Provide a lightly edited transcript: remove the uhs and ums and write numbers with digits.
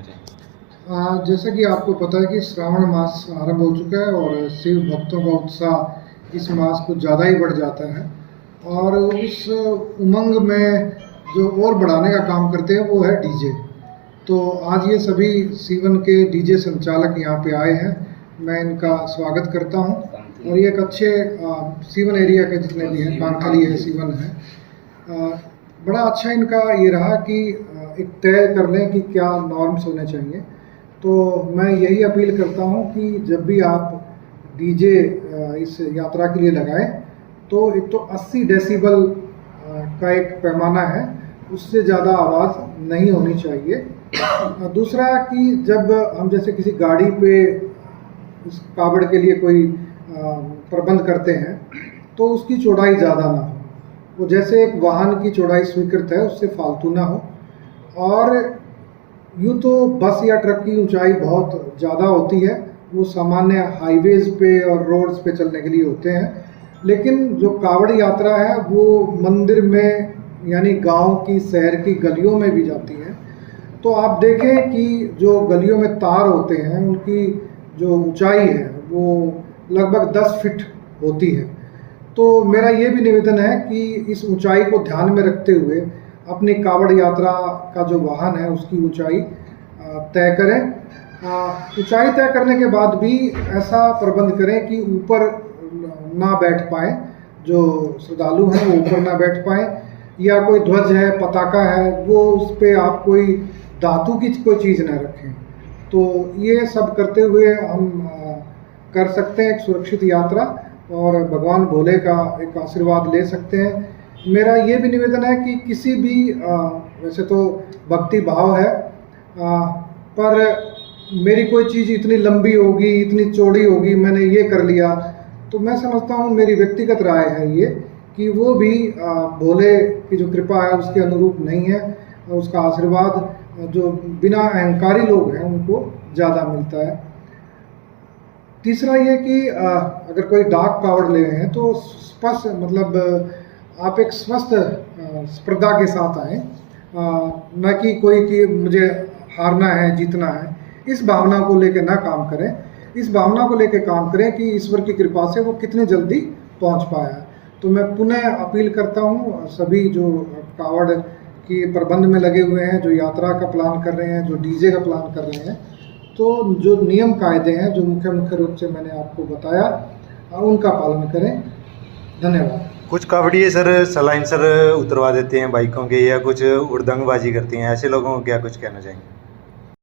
कहना चाहेंगे? जैसा कि आपको पता है कि श्रावण मास आरंभ हो चुका है और शिव भक्तों का उत्साह इस मास को ज़्यादा ही बढ़ जाता है और उस उमंग में जो और बढ़ाने का काम करते हैं वो है डीजे। तो आज ये सभी सीवन के डीजे संचालक यहाँ पे आए हैं, मैं इनका स्वागत करता हूँ। और ये एक अच्छे सीवन एरिया के जितने भी हैं, कांठली है, सीवन है, बड़ा अच्छा इनका ये रहा कि एक तय कर लें कि क्या नॉर्म्स होने चाहिए। तो मैं यही अपील करता हूँ कि जब भी आप डीजे इस यात्रा के लिए लगाएं तो एक तो 80 डेसिबल का एक पैमाना है, उससे ज़्यादा आवाज़ नहीं होनी चाहिए। दूसरा कि जब हम जैसे किसी गाड़ी पे उस कावड़ के लिए कोई प्रबंध करते हैं तो उसकी चौड़ाई ज़्यादा ना हो, वो जैसे एक वाहन की चौड़ाई स्वीकृत है उससे फालतू ना हो। और यूँ तो बस या ट्रक की ऊंचाई बहुत ज़्यादा होती है, वो सामान्य हाईवेज़ पे और रोड्स पे चलने के लिए होते हैं, लेकिन जो कावड़ यात्रा है वो मंदिर में यानी गांव की शहर की गलियों में भी जाती है। तो आप देखें कि जो गलियों में तार होते हैं उनकी जो ऊंचाई है वो लगभग 10 फीट होती है। तो मेरा ये भी निवेदन है कि इस ऊंचाई को ध्यान में रखते हुए अपनी कावड़ यात्रा का जो वाहन है उसकी ऊंचाई तय करें। ऊंचाई तय करने के बाद भी ऐसा प्रबंध करें कि ऊपर ना बैठ पाए, जो श्रद्धालु हैं वो ऊपर ना बैठ पाए, या कोई ध्वज है, पताका है, वो उस पर आप कोई धातु की कोई चीज़ ना रखें। तो ये सब करते हुए हम कर सकते हैं एक सुरक्षित यात्रा और भगवान भोले का एक आशीर्वाद ले सकते हैं। मेरा ये भी निवेदन है कि किसी भी वैसे तो भक्ति भाव है, पर मेरी कोई चीज़ इतनी लंबी होगी, इतनी चौड़ी होगी, मैंने ये कर लिया, तो मैं समझता हूँ, मेरी व्यक्तिगत राय है ये, कि वो भी भोले की जो कृपा है उसके अनुरूप नहीं है। उसका आशीर्वाद जो बिना अहंकारी लोग हैं उनको ज़्यादा मिलता है। तीसरा ये कि अगर कोई डाक कावड़ ले रहे हैं तो स्पष्ट मतलब आप एक स्वस्थ स्पर्धा के साथ आएँ, न कि कोई कि मुझे हारना है, जीतना है, इस भावना को लेकर ना काम करें। इस भावना को लेकर काम करें कि ईश्वर की कृपा से वो कितनी जल्दी पहुंच पाया है। तो मैं पुनः अपील करता हूं सभी जो कावड़ की प्रबंध में लगे हुए हैं, जो यात्रा का प्लान कर रहे हैं, जो डीजे का प्लान कर रहे हैं, तो जो नियम कायदे हैं जो मुख्य रूप से मैंने आपको बताया उनका पालन करें। धन्यवाद। कुछ कावड़िए सर सलाइन सर उतरवा देते हैं बाइकों के, या कुछ उड़दंगबाजी करती हैं, ऐसे लोगों को क्या कुछ कहना चाहेंगे?